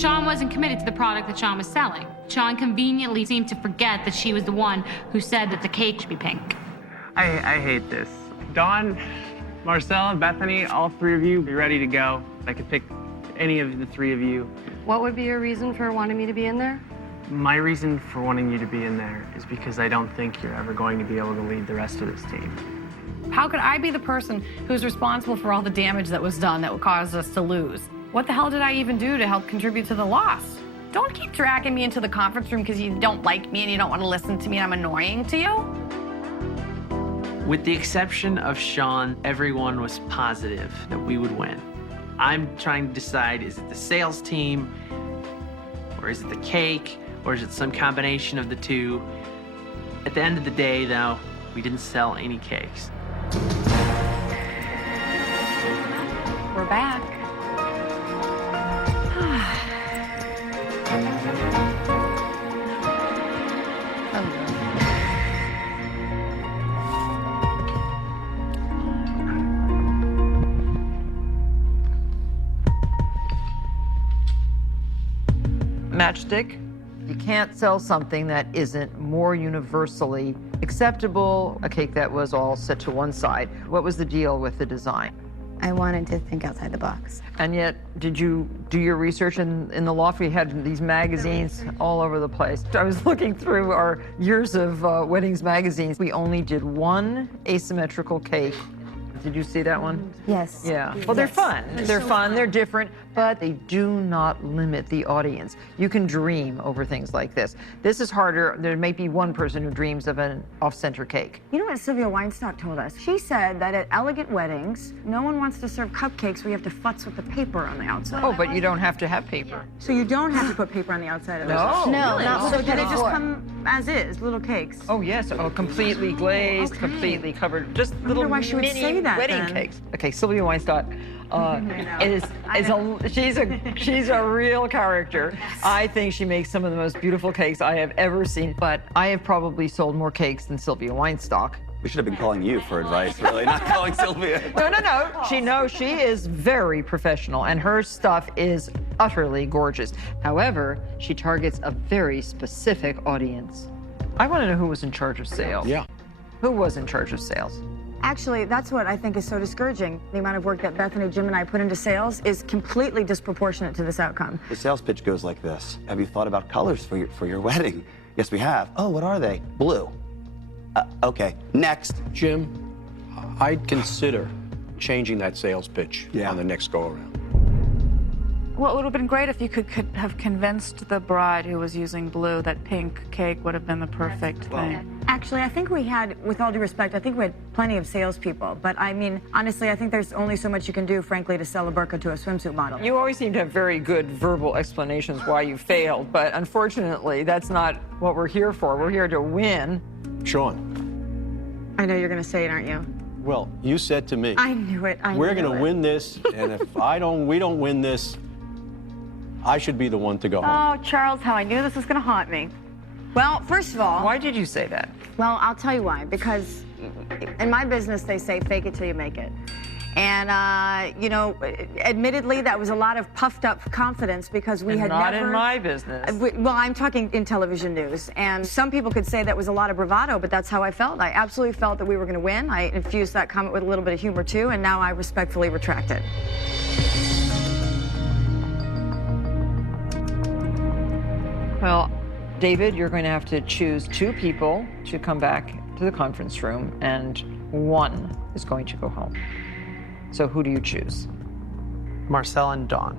Sean wasn't committed to the product that Sean was selling. Sean conveniently seemed to forget that she was the one who said that the cake should be pink. I hate this. Dawn, Marcella, Bethany, all three of you, be ready to go. I could pick any of the three of you. What would be your reason for wanting me to be in there? My reason for wanting you to be in there is because I don't think you're ever going to be able to lead the rest of this team. How could I be the person who's responsible for all the damage that was done that caused us to lose? What the hell did I even do to help contribute to the loss? Don't keep dragging me into the conference room because you don't like me and you don't want to listen to me and I'm annoying to you. With the exception of Sean, everyone was positive that we would win. I'm trying to decide, is it the sales team, or is it the cake, or is it some combination of the two? At the end of the day, though, we didn't sell any cakes. We're back. Matchstick. You can't sell something that isn't more universally acceptable, a cake that was all set to one side. What was the deal with the design? I wanted to think outside the box. And yet, did you do your research in the loft? We had these magazines all over the place. I was looking through our years of weddings magazines. We only did one asymmetrical cake. Did you see that one? Yes. Yeah. Well, they're fun. They're fun, they're different, but they do not limit the audience. You can dream over things like this. This is harder. There may be one person who dreams of an off-center cake. You know what Sylvia Weinstock told us? She said that at elegant weddings, no one wants to serve cupcakes where you have to futz with the paper on the outside. Oh, but you don't have to have paper. So you don't have to put paper on the outside of those? No. No, not So with do the they just floor. come as is, little cakes? Oh, yes. Oh, completely glazed, Okay. completely covered. Just little why she would mini say that, wedding then. cakes. Okay, Sylvia Weinstock she's a real character. I think she makes some of the most beautiful cakes I have ever seen, but I have probably sold more cakes than Sylvia Weinstock. We should have been calling you for advice, really, not calling Sylvia. No. She is very professional, and her stuff is utterly gorgeous. However, she targets a very specific audience. I want to know who was in charge of sales. Yeah. Who was in charge of sales? Actually, that's what I think is so discouraging. The amount of work that Bethany, Jim, and I put into sales is completely disproportionate to this outcome. The sales pitch goes like this. Have you thought about colors for your wedding? Yes, we have. Oh, what are they? Blue. Okay, next. Jim, I'd consider changing that sales pitch on the next go-around. Well, it would have been great if you could have convinced the bride who was using blue that pink cake would have been the perfect thing. Actually, I think we had, with all due respect, I think we had plenty of salespeople. But I mean, honestly, I think there's only so much you can do, frankly, to sell a burqa to a swimsuit model. You always seem to have very good verbal explanations why you failed, but unfortunately, that's not what we're here for. We're here to win. Sean. I know you're going to say it, aren't you? Well, you said to me, I knew it. we're going to win this, and if we don't win this, I should be the one to go home. Oh, Charles, how I knew this was going to haunt me. Well, first of all... Why did you say that? Well, I'll tell you why. Because in my business, they say fake it till you make it. And, you know, admittedly, that was a lot of puffed up confidence because we had not never... in my business. Well, I'm talking in television news. And some people could say that was a lot of bravado, but that's how I felt. I absolutely felt that we were going to win. I infused that comment with a little bit of humor, too, and now I respectfully retract it. Well, David, you're going to have to choose two people to come back to the conference room, and one is going to go home. So who do you choose? Marcella and Dawn.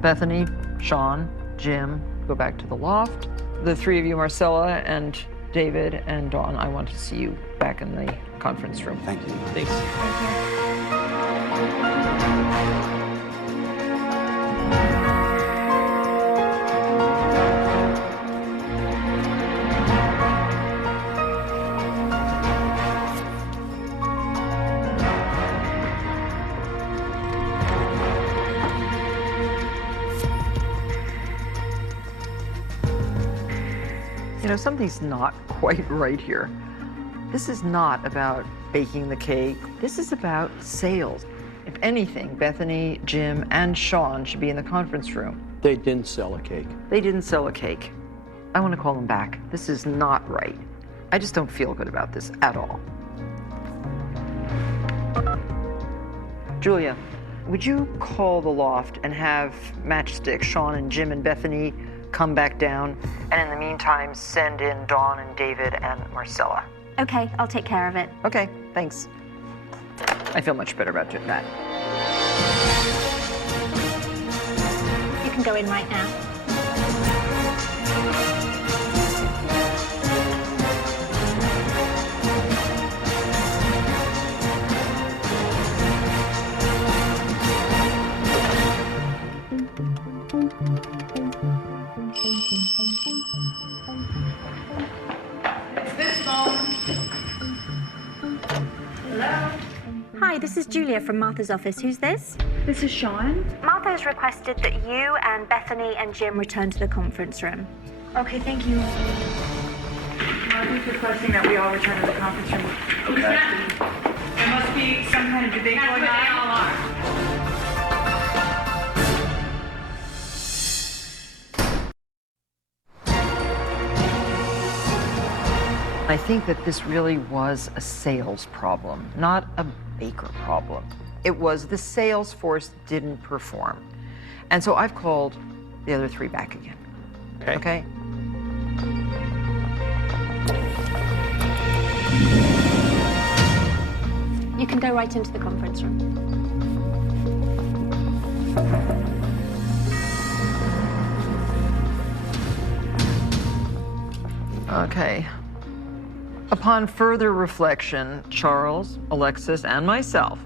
Bethany, Sean, Jim, go back to the loft. The three of you, Marcella and David and Dawn, I want to see you back in the conference room. Thank you. Thanks. You know, something's not quite right here. This is not about baking the cake. This is about sales. If anything, Bethany, Jim, and Sean should be in the conference room. They didn't sell a cake. They didn't sell a cake. I want to call them back. This is not right. I just don't feel good about this at all. Julia, would you call the loft and have Matchstick, Sean and Jim and Bethany come back down? And in the meantime, send in Dawn and David and Marcella. Okay, I'll take care of it. Okay, thanks. I feel much better about that. You can go in right now. Hi, this is Julia from Martha's office. Who's this? This is Sean. Martha has requested that you and Bethany and Jim return to the conference room. Okay, thank you. Martha's requesting that we all return to the conference room. Okay. There must be some kind of debate going on. I think that this really was a sales problem, not a baker problem. It was the sales force didn't perform. And so I've called the other three back again. Okay? You can go right into the conference room. Okay. Upon further reflection, Charles, Alexis, and myself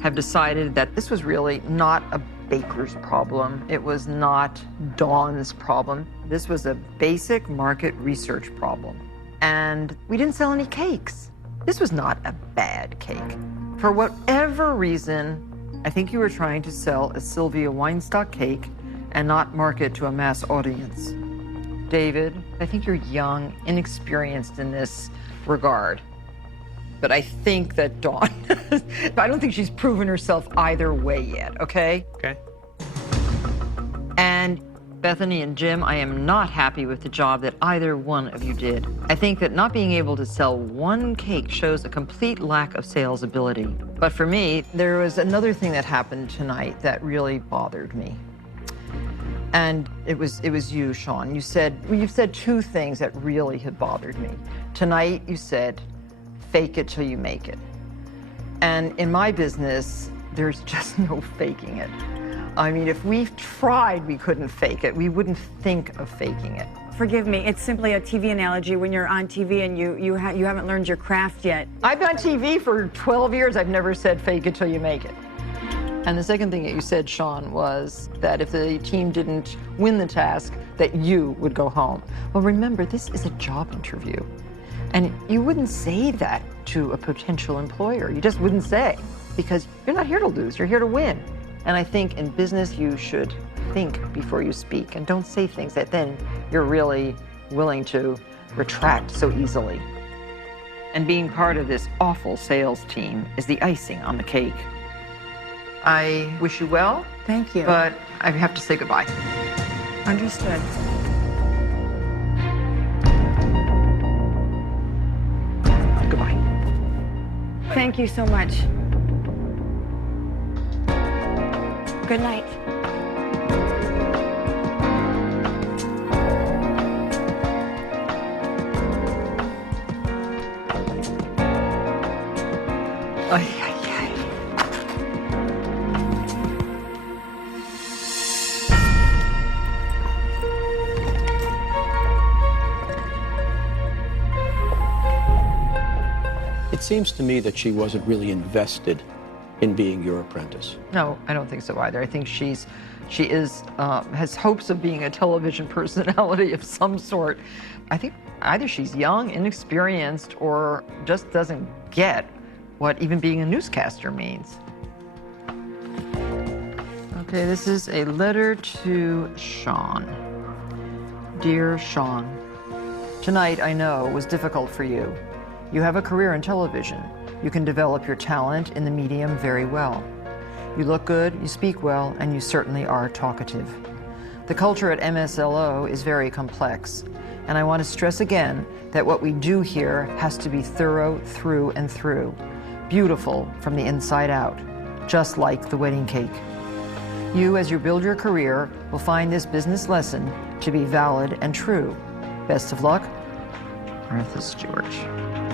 have decided that this was really not a baker's problem. It was not Dawn's problem. This was a basic market research problem. And we didn't sell any cakes. This was not a bad cake. For whatever reason, I think you were trying to sell a Sylvia Weinstock cake and not market to a mass audience. David, I think you're young, inexperienced in this regard. But I think that Dawn, I don't think she's proven herself either way yet, okay? Okay. And Bethany and Jim, I am not happy with the job that either one of you did. I think that not being able to sell one cake shows a complete lack of sales ability. But for me, there was another thing that happened tonight that really bothered me. And it was you, Sean. You've said two things that really had bothered me. Tonight, you said, fake it till you make it. And in my business, there's just no faking it. I mean, if we tried, we couldn't fake it. We wouldn't think of faking it. Forgive me, it's simply a TV analogy when you're on TV and you haven't learned your craft yet. I've been on TV for 12 years. I've never said fake it till you make it. And the second thing that you said, Sean, was that if the team didn't win the task, that you would go home. Well, remember, this is a job interview. And you wouldn't say that to a potential employer. You just wouldn't say, because you're not here to lose, you're here to win. And I think in business, you should think before you speak, and don't say things that then you're really willing to retract so easily. And being part of this awful sales team is the icing on the cake. I wish you well. Thank you. But I have to say goodbye. Understood. Goodbye. Thank you so much. Good night. Ay, ay, ay. It seems to me that she wasn't really invested in being your apprentice. No, I don't think so either. I think she has hopes of being a television personality of some sort. I think either she's young, inexperienced, or just doesn't get what even being a newscaster means. Okay, this is a letter to Sean. Dear Sean, tonight I know was difficult for you. You have a career in television. You can develop your talent in the medium very well. You look good, you speak well, and you certainly are talkative. The culture at MSLO is very complex, and I want to stress again that what we do here has to be thorough through and through, beautiful from the inside out, just like the wedding cake. You, as you build your career, will find this business lesson to be valid and true. Best of luck, Martha Stewart.